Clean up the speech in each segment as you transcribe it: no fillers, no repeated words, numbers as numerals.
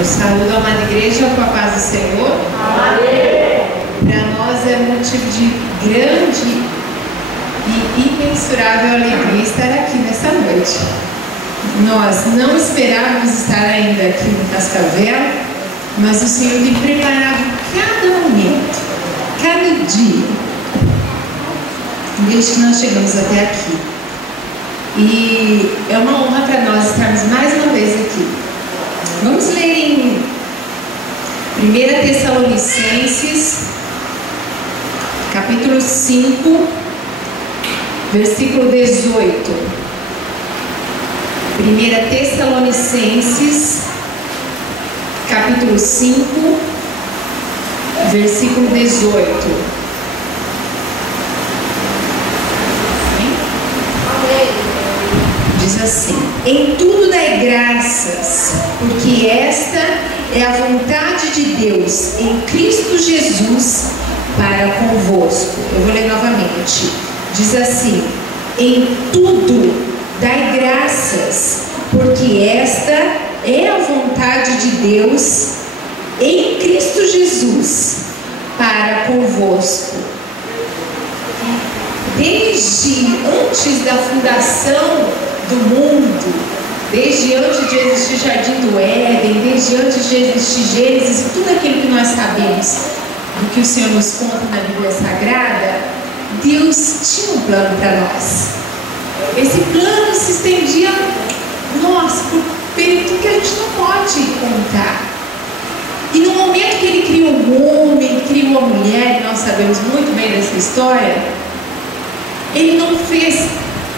Eu saúdo a amada igreja com a paz do Senhor. Amém. Para nós é motivo de grande e imensurável alegria estar aqui nessa noite. Nós não esperávamos estar ainda aqui no Cascavel, mas o Senhor tem preparado cada momento, cada dia, desde que nós chegamos até aqui. E é uma honra para nós estarmos mais uma vez aqui. Vamos ler em 1 Tessalonicenses, capítulo 5, versículo 18. 1 Tessalonicenses, capítulo 5, versículo 18. Diz assim: em tudo dai graças, porque esta é a vontade de Deus em Cristo Jesus para convosco. Eu vou ler novamente. Diz assim: em tudo dai graças, porque esta é a vontade de Deus em Cristo Jesus para convosco. Desde antes da fundação do mundo, desde antes de existir Jardim do Éden, desde antes de existir Gênesis, tudo aquilo que nós sabemos do que o Senhor nos conta na Bíblia Sagrada, Deus tinha um plano para nós. Esse plano se estendia, por período que a gente não pode contar. E no momento que Ele criou o homem, criou a mulher, nós sabemos muito bem dessa história, Ele não fez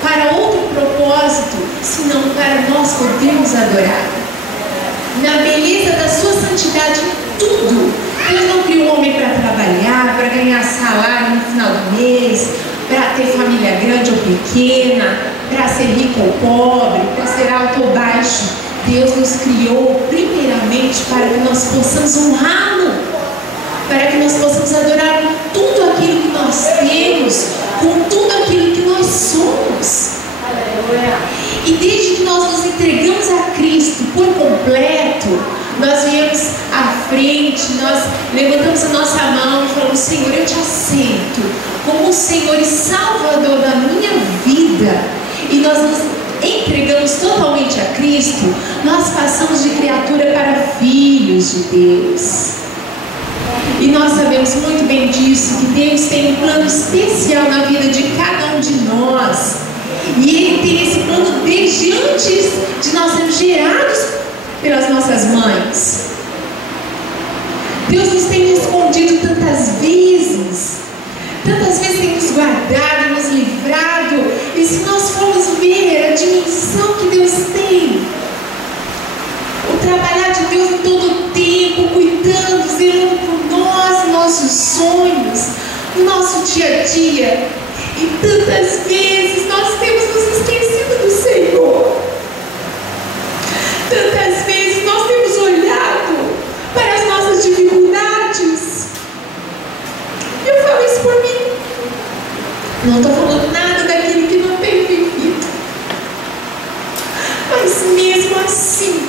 para outro propósito, senão para nós podermos adorar. Na beleza da sua santidade, tudo. Deus não criou o homem para trabalhar, para ganhar salário no final do mês, para ter família grande ou pequena, para ser rico ou pobre, para ser alto ou baixo. Deus nos criou primeiramente para que nós possamos honrá-lo, para que nós possamos adorar com tudo aquilo que nós temos, com tudo aquilo que nós somos. E desde que nós nos entregamos a Cristo por completo, nós viemos à frente, nós levantamos a nossa mão e falamos: Senhor, eu te aceito como o Senhor e Salvador da minha vida. E nós nos entregamos totalmente a Cristo. Nós passamos de criatura para filhos de Deus. E nós sabemos muito bem disso, que Deus tem um plano especial na vida de cada um de nós. E Ele tem esse plano desde antes de nós sermos gerados pelas nossas mães. Deus nos tem escondido tantas vezes tem nos guardado, nos livrado. E se nós formos ver a dimensão que Deus tem, o trabalhar de Deus em todo o tempo, cuidando, zelando por nós, nossos sonhos, no nosso dia a dia. E tantas vezes nós temos nos esquecido do Senhor. Tantas vezes nós temos olhado para as nossas dificuldades. Eu falo isso por mim. Não estou falando nada daquilo que não tenho vivido. Mas mesmo assim,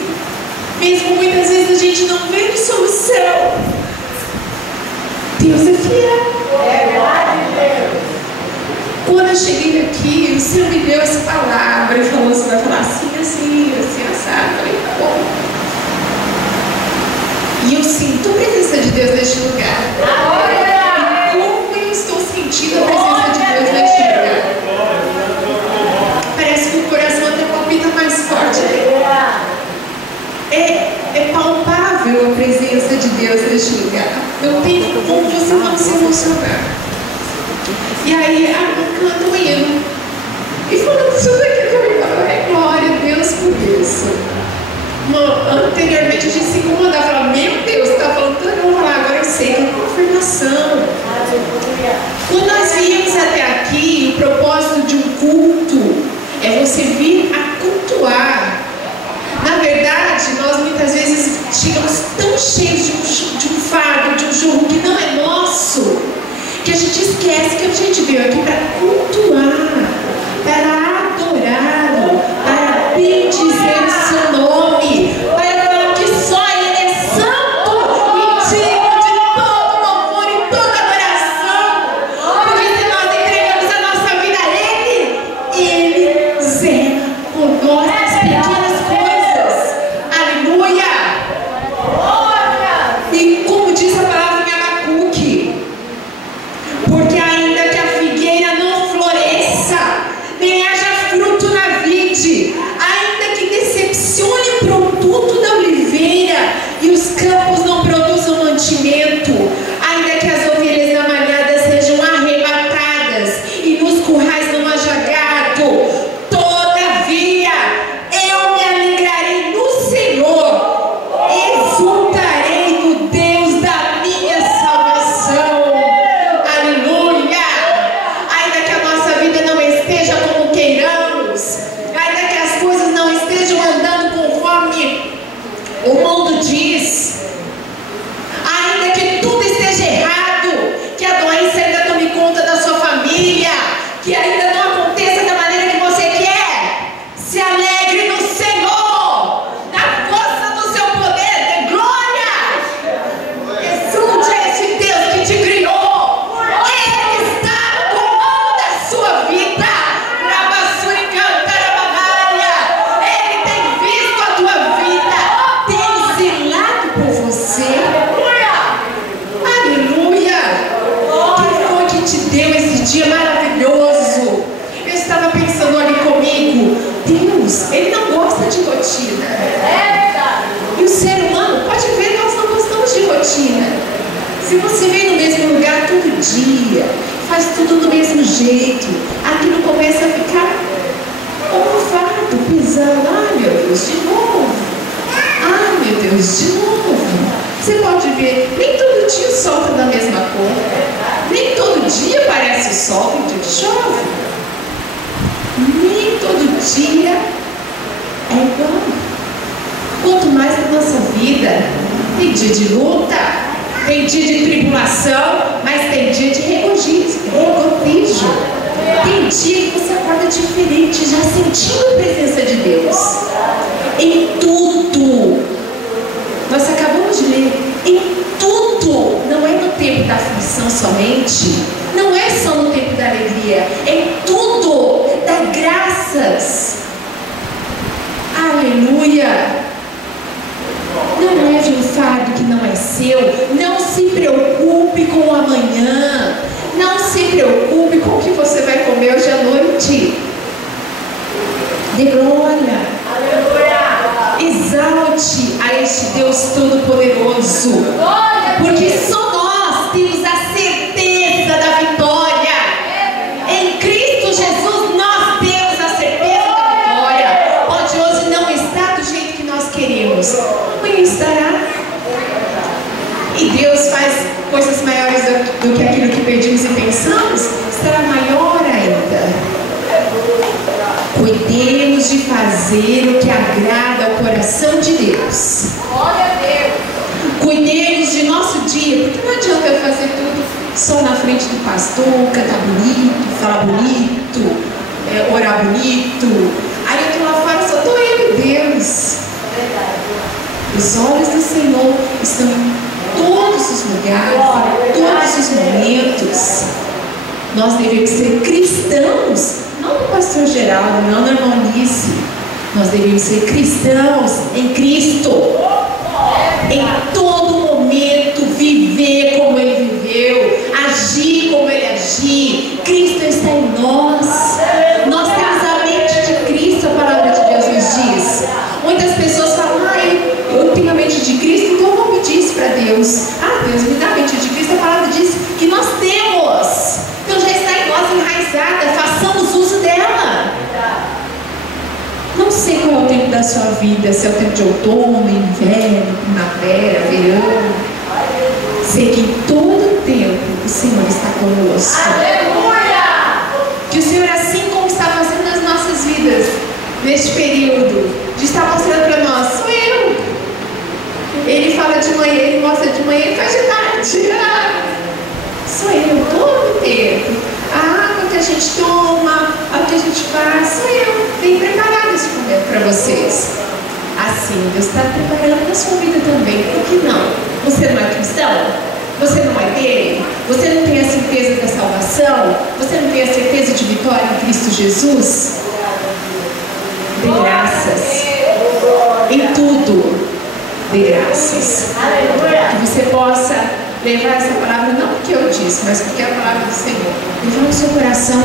mesmo muitas vezes a gente não vendo solução, Deus é fiel. É verdade, Deus. Quando eu cheguei aqui, o Senhor me deu essa palavra e falou: você vai falar assim, assado. Eu falei: tá bom. E eu sinto a presença de Deus neste lugar. E como eu estou sentindo a presença de Deus neste lugar? Parece que o coração até palpita mais forte. É palpável a presença de Deus neste lugar. Não tem como você não se emocionar. E aí a irmã canta o hino e falando tudo aquilo que eu me falo: glória a Deus por isso. Anteriormente a gente se incomodava, falava: meu Deus, você está falando tanto, eu vou falar, agora eu sei, é uma confirmação. Quando nós viemos até aqui, o propósito de um culto é você vir a cultuar. Na verdade, nós muitas vezes chegamos tão cheios de um fardo, de um jugo que não é nosso, que a gente esquece que a gente veio aqui para cultuar, para adorá-lo, para bendizer o seu nome, para falar que só Ele é O mundo diz, ainda que tudo esteja errado, que a doença ainda tome conta da sua família, que ainda não aconteça da maneira que você quer, se alegre no Senhor, na força do seu poder, dê glória, exulte a esse Deus que te criou, Ele está no comando da sua vida, na basura e cantar a batalha, Ele tem visto a tua vida, tem zelado por você. Aleluia! Quem foi que te deu esse dia maravilhoso? Eu estava pensando ali comigo, Deus, Ele não gosta de rotina. E o ser humano, pode ver, nós não gostamos de rotina. Se você vem no mesmo lugar todo dia, faz tudo do mesmo jeito, aquilo começa a ficar como um fardo, pesando. Ai meu Deus, de novo. Ai meu Deus, de novo. Você pode ver, nem todo dia o sol está da mesma cor, nem todo dia aparece o sol no dia que chove, nem todo dia é igual. Quanto mais na nossa vida, tem dia de luta, tem dia de tribulação, mas tem dia de regozijo. Tem dia que você acorda diferente, já sentindo a presença de Deus em tudo. Nós acabamos de ler, em tudo, não é no tempo da aflição somente, não é só no tempo da alegria, em tudo, dá graças. Aleluia! Não leve um fardo que não é seu, não se preocupe com o amanhã, não se preocupe com o que você vai comer hoje à noite. Dê glória. Exalte a este Deus Todo-Poderoso, porque só nós temos a certeza da vitória. Em Cristo Jesus nós temos a certeza da vitória. Pode hoje não estar do jeito que nós queremos, amanhã estará. E Deus faz coisas maiores do que aquilo que pedimos e pensamos, estará maior ainda. Cuidemos de fazer o que agrada ao coração de Deus. Glória a Deus. Cuidemos de nosso dia, porque não adianta eu fazer tudo só na frente do pastor, cantar bonito, falar bonito, orar bonito. Aí eu estou lá fora, só estou eu e Deus. Os olhos do Senhor estão em todos os lugares, em todos os momentos. Nós devemos ser cristãos. Não do pastor Geraldo, não da irmã Alice. Nós devemos ser cristãos em Cristo. Em todo momento, viver como Ele viveu, agir como Ele agiu. Cristo está em nós. Nós temos a mente de Cristo, a palavra de Deus nos diz. Muitas pessoas falam, eu tenho a mente de Cristo, então eu vou pedir isso para Deus. Deus me dá a mente de Cristo, a palavra diz que nós temos. Então já está em nós enraizada, façamos uso dela. Não sei qual é o tempo da sua vida, se é o tempo de outono, inverno, primavera, verão. Sei que em todo tempo o Senhor está conosco. Aleluia! Que o Senhor, assim como está fazendo nas nossas vidas, neste período, de estar mostrando para nós, sou eu. Ele fala de manhã, ele mostra de manhã, ele faz de tarde. Sou eu, todo tempo. A água que a gente toma, o que a gente faz, sou eu. Tenho preparado esse momento para vocês. Assim, Deus está preparando a sua vida também. Por que não? Você não é cristão? Você não é dele? Você não tem a certeza da salvação? Você não tem a certeza de vitória em Cristo Jesus? Dê graças. Em tudo, dê graças. Que você possa levar essa palavra, não porque eu disse, mas porque é a palavra do Senhor. Levar no seu coração,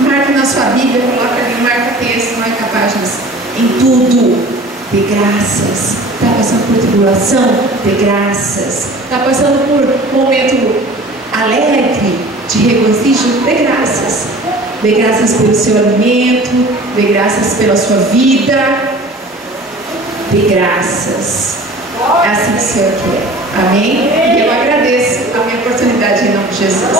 marca na sua Bíblia, coloca ali, marca texto, marca páginas. Em tudo, dê graças. Está passando por tribulação? Dê graças. Está passando por um momento alegre, de regozijo? Dê graças. Dê graças pelo seu alimento, dê graças pela sua vida. Dê graças. É assim que o Senhor quer. Amém? E eu agradeço a minha oportunidade em nome de Jesus.